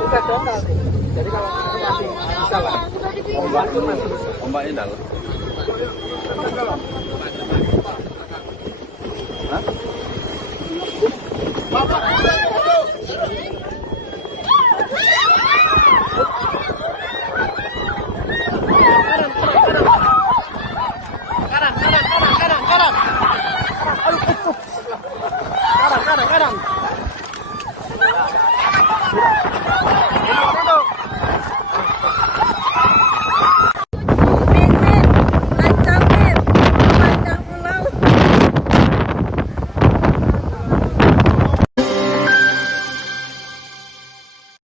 Udah total sih. Jadi kalau ini masih bisa lah. Ombak itu masih Ombaknya dalam.